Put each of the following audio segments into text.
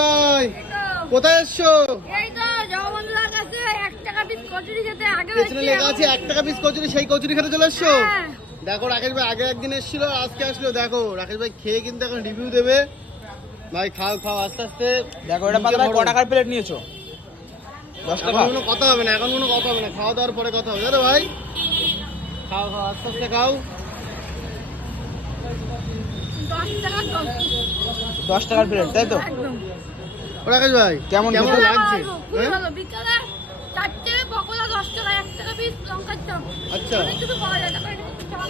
ভাই কোথায় এসছো? এই তো জগবন্ধুর কাছে 1 টাকা পিস কচুরি খেতে আগে পেছনে লেখা আছে 1 টাকা পিস কচুরি, সেই কচুরি খেতে চলে এসছো? হ্যাঁ। দেখো রাকেশ ভাই আগে একদিন এসেছিল, আজকে আসলো। দেখো রাকেশ ভাই খেয়ে কিন্তু এখন রিভিউ দেবে। ভাই খাও খাও আস্তে আস্তে। দেখো এটা পাতা ক টাকার প্লেট নিয়েছো? 10 টাকা। এখন কোনো কথা হবে না, এখন কোনো কথা হবে না, খাওয়া দাওয়ার পরে কথা হবে। দাদা ভাই খাও খাও আস্তে আস্তে খাও। 10 টাকা 10 টাকার প্লেট, তাই তো? একদম ও রাকেশ ভাই কেমন কেমন খেতে? লাগছে? খুবই হ্যাঁ? ভালো। বিকালে 4টে পকোড়া 10 টাকা, 1 টাকা পিস লঙ্কার চপ। আচ্ছা। অনেক কিছু পাওয়া যায়। তারপরে এখানে চপ।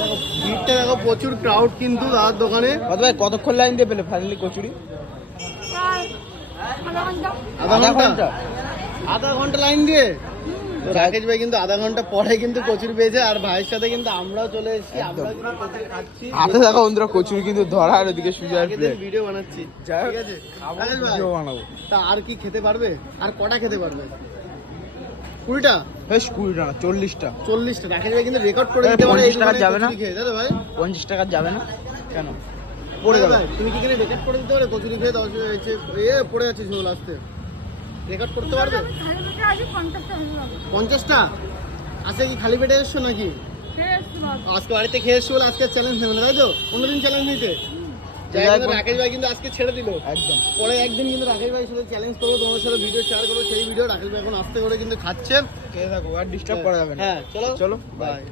দেখো ভিড়টা দেখো, প্রচুর ক্রাউড কিন্তু দাদার দোকানে। কত ভাই কতক্ষণ লাইন দিয়ে পেলে ফাইনালি কচুরি? প্রায় আধা ঘন্টা। আধা ঘন্টা? আধা ঘন্টা লাইন দিয়ে? তো রাকেশ ভাই কিন্তু আধা ঘন্টা পরে কিন্তু কচুরি পেয়েছে, আর ভাইয়ের সাথে কিন্তু আমরাও চলে এসেছি। আমরা কিন্তু কচুরি খাচ্ছি, হাতে দেখো বন্ধুরা কচুরি কিন্তু ধরা, আর ওদিকে সুজার আগের দিন প্লেট। ভিডিও বানাচ্ছি। যাই হোক, ঠিক আছে খাবো, রাকেশ ভাই, ভিডিও বানাবো। তা আর কি খেতে পারবে? আর কটা খেতে পারবে? 20টা? বেশ 20 টাকা 40টা 40টা? রাকেশ ভাই কিন্তু রেকর্ড করে দিতে পারে এই 50 টাকা দোকানে যাবে না? কচুরি খেয়ে। দাদা ভাই 50 টাকা যাবে না কেন? পড়ে পড়ে যাবে। যাবে। তুমি কি এখানে রেকর্ড করে দিতে পারে কচুরি খেয়ে 10 পড়ে যাচ্ছে ঝোল আসতে? রেকর্ড করতে পারবে? আমি খালি পেটে আছি 50 টাকা হলো। 50টা? আজকে কি খালি পেটে এসছো নাকি? খেয়ে এসছি বাবা। আজকে বাড়িতে খেয়ে এসছো বলে আজকে চ্যালেঞ্জ নেবে না, তাই তো? অন্যদিন চ্যালেঞ্জ নিতে যাই হোক, রাকেশ ভাই কিন্তু আজকে ছেড়ে দিল। একদম। পরে একদিন কিন্তু রাকেশ ভাইয়ের সাথে চ্যালেঞ্জ করবো, তোমার সাথে ভিডিও শেয়ার করবো। সেই ভিডিও রাকেশ ভাই এখন আস্তে করে কিন্তু খাচ্ছেন। খেয়ে থাকো, আর ডিস্টার্ব করা যাবে না। হ্যাঁ চলো চলো, বাই।